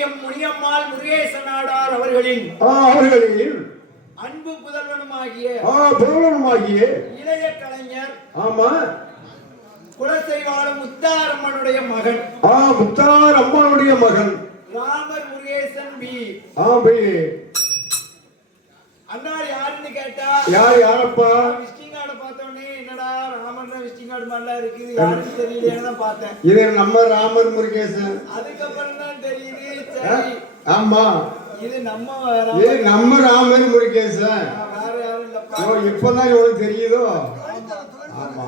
M Muniammal Murugesa Nadar அவர்களின் ஆ, அவர்களில் அன்பு புதல்வனுமாகிய ஆ பிரபலமாகிய இளைய கலைஞர் ஆமா. குலசைவாழும் முத்தாரம்மனுடைய மகன். ஆ முத்தார் அம்மாவுடைய மகன். ராமர் முருகேசன் பி. ஆ போய் அண்ணா யாருன்னு கேட்டா யார் யாரப்பா? விசிட்டிங் கார்டை பார்த்தோன்னே என்னடா ராமர் விசிட்டிங் கார்டு மாதிரிலாம் இருக்குது யாருன்னு தெரியலையேன்னு தான் பார்த்தேன். இது நம்ம ராமர் முருகேசன். அதுக்கப்புறம் தான் தெரியுது ஆமா. இது நம்ம ராமர். நம்ம ராமர் முருகேசன் இப்பதான் இவனுக்கு தெரியுதோ? ஆமா.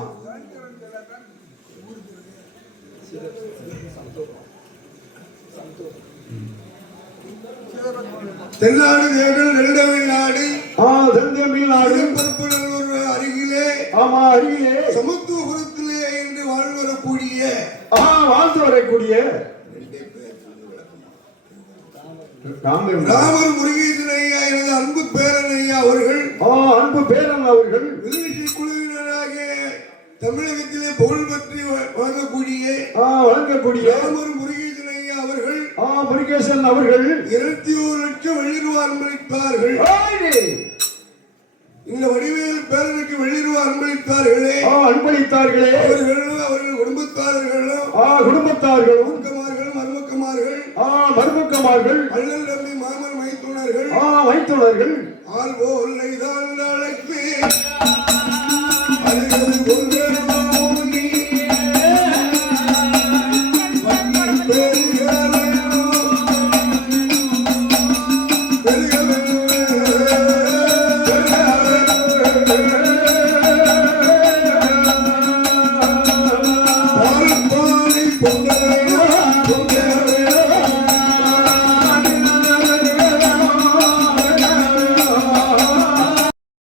தென்னாடு தேவன் நெடுந்தமிழ்நாடு ஆ பரப்புநல்லூர் அருகிலே. ஆமா அருகிலே. சமத்துவபுரத்திலே என்று வாழ்ந்து வரக்கூடிய ஆ வாழ்ந்து வரக்கூடிய ராமர் முருகேசன் ஐயா எனது அன்பு பேரன் ஐயா அவர்கள். ஆ அன்பு பேரன் அவர்கள். விருதுநீ குழுவினராக தமிழகத்திலே புகழ் பற்றி வழங்கக்கூடிய ஆ வழங்கக்கூடிய ராமர் முருகேசன் ஐயா அவர்கள் ஆ முருகேசன் அவர்கள். இருபத்தி ஒரு லட்சம் அன்பளித்தார்கள் ஆய்! இந்த வடிவேல் பேரனுக்கு வெளியுறவு அன்பளித்தார்களே ஆ அன்பளித்தார்களே. அவர்களும் அவர்கள் குடும்பத்தார்களும் ஆ மருமக்கமார்கள் அண்ணல் தம்பி மாமன் வைத்துணர்கள் அழைத்து